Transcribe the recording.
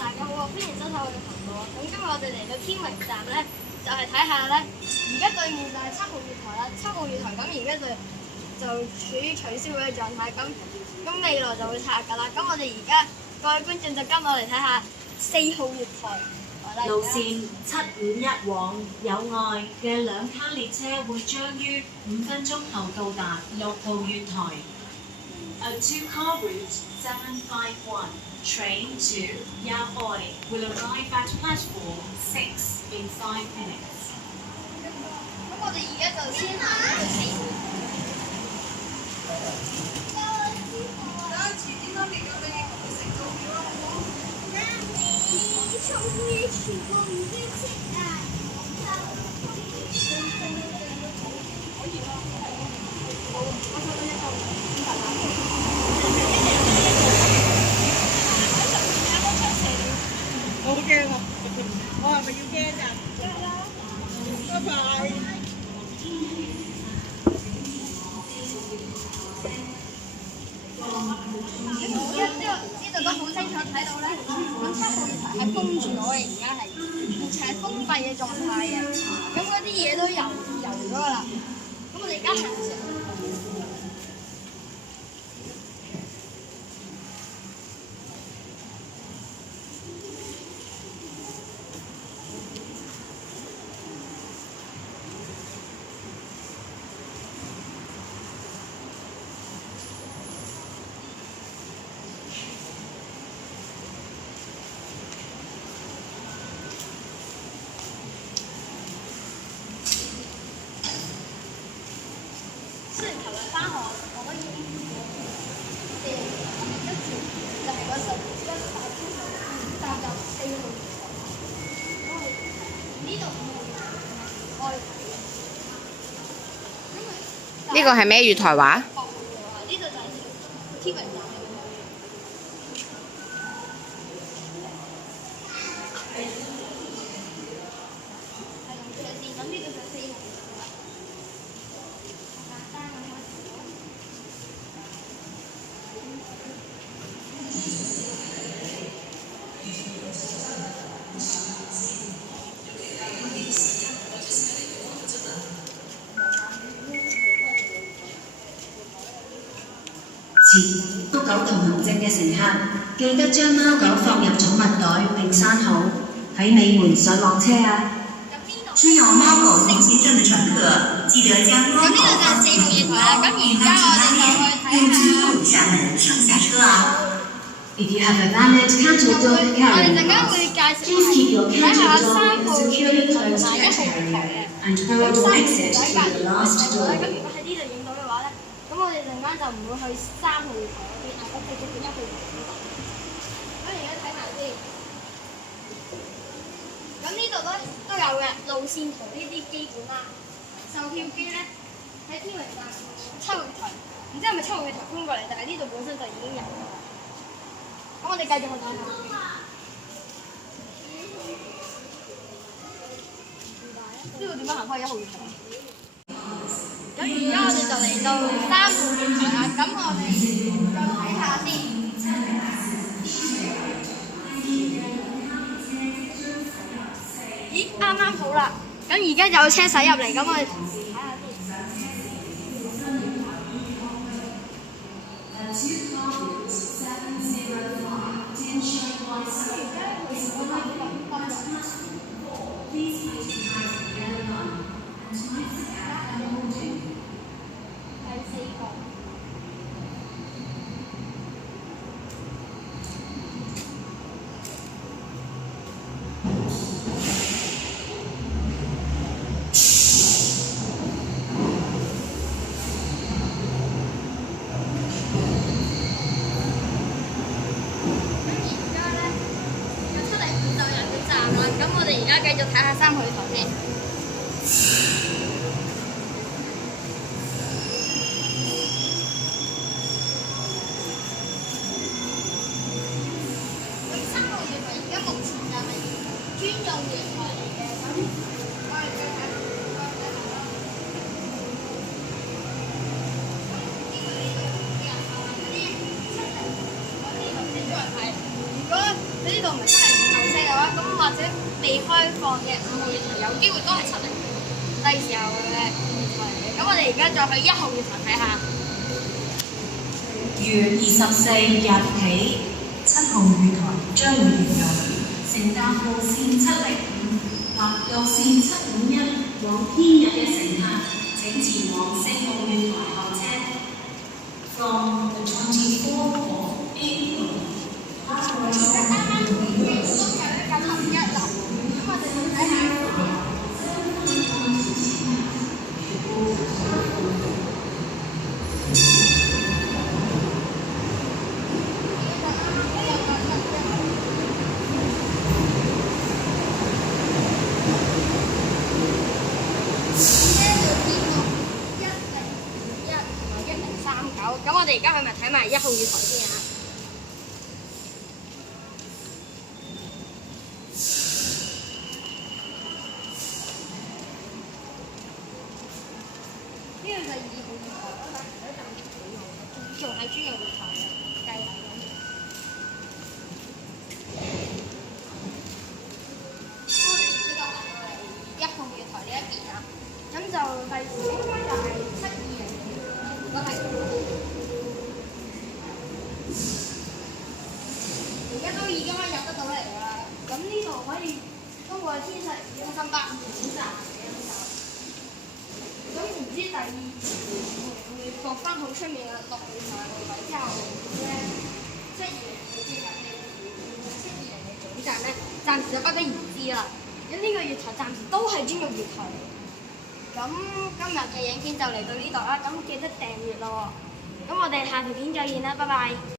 大家好，歡迎收睇我嘅頻道。咁今日我哋嚟到天榮站咧，就係睇下咧，而家對面就係7號月台啦。7號月台咁而家就處於取消嘅狀態，咁未來就會拆㗎啦。咁我哋而家各位觀眾就跟我嚟睇下4號月台。路線751往友愛嘅兩卡列車會將於5分鐘後到達6號月台。A two-car route 751 train to Yaoi will arrive at platform 6 in 5 minutes. 咁我哋而家就先行去4號。終於全部唔知識啊！我好驚啊！我係咪要驚㗎？拜拜。呢度都好清楚睇到咧，咁7號月台係封住咗嘅，而家係封閉嘅狀態嘅。咁嗰啲嘢都油咗㗎啦。咁我哋而家行上。雖然琴日返學，我可以跟住就係嗰陣搭入4號月台，呢度5號月台開。呢個係咩月台話？呢度就係天榮站。咁呢度就4號月台。持篤狗同行證嘅乘客，記得將貓狗放入寵物袋並閂好，喺尾門上落車啊！持有貓狗通行證的乘客，記得將貓狗放進寵物袋並安全拉鏈，用最後一扇門上下車啊！If you have a valid cattle dog 我哋 carrying 陣間會介 please keep your 睇下 cattle 3 dog 號 securely 月台 closed 同埋1 to 號月台 carrier 嘅。 and 咁 go 3 or 號月 exit 台 to 隔 the 離 last 咁 door. 如果喺呢度影到嘅話咧，咁我哋陣間就唔會去3號月台嗰邊，我直接去1號月台嗰度。咁而家睇埋先，咁呢度都有嘅路線圖呢啲基本啦。售票機咧喺天榮站7號月台，唔知係咪7號月台搬過嚟，但係呢度本身就已經有㗎啦。咁我哋繼續去睇下。呢度點樣行開1號月台？咁而家我哋就嚟到3號月台啦。咁我哋再睇下先。咦，啱啱好啦。咁而家有車駛入嚟，咁我哋睇下先。咁我哋而家繼續睇下3號月台先。咁3號月台而家目前就係專用月台嚟嘅，咁我哋再睇下。如果你度唔係705號車嘅話，咁或者未開放嘅5號月台有機會都係705，第時候嘅月台嚟嘅。咁我哋而家再去1號月台睇下。月24日起，7號月台將會停用，乘搭路線705或路線751往偏日嘅乘客，請前往4號月台候車。From the 24th of April, 啱啱都有一架751啦，咁我哋去睇下。咁我哋而家去埋睇埋1號月台先嚇。呢個就係2號月台啦，但係暫時冇用，仲係專用月台嘅計劃緊。我哋呢個行到嚟1號月台呢一邊啦，咁就第時應該就係720都係。而家都已經可以入得到嚟啦，咁呢度可以通過天水圍中心巴士站嘅咁就，咁唔知第2會唔會駁翻好出面嘅6號月台嘅位之後咧，720嘅接近720嘅總站咧，暫時就不得而知啦。咁呢個月台暫時都係專用月台嚟。咁今日嘅影片就嚟到呢度啦，咁記得訂閱咯喎。咁我哋下條片再見啦，拜拜。